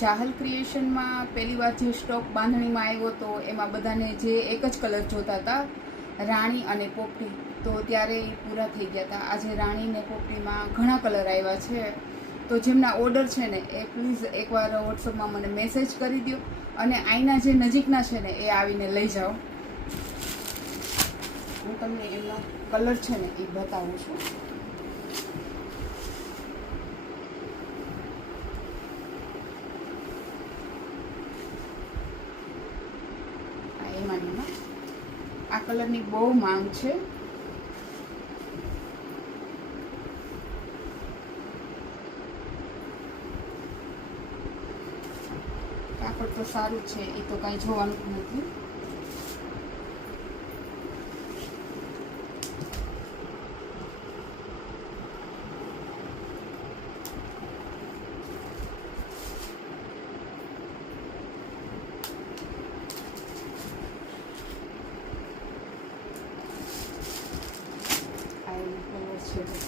ચાહલ ક્રિએશનમાં પહેલી વાર જે સ્ટોક બાંધણીમાં આવ્યો તો એમાં બધાને જે એક જ કલર જોતા હતા, રાણી અને પોપટી, તો ત્યારે એ પૂરા થઈ ગયા હતા. આજે રાણી ને પોપટીમાં ઘણા કલર આવ્યા છે. તો જેમના ઓર્ડર છે ને એ પ્લીઝ એકવાર વોટ્સઅપમાં મને મેસેજ કરી દો અને અહીંના જે નજીકના છે ને એ આવીને લઈ જાઓ. હું તમને એમનો કલર છે ને એ બતાવું છું. આ કલરની બહુ માંગ છે. કાપડ તો સારું છે, એ તો કાંઈ જોવાનું જ નથી. છે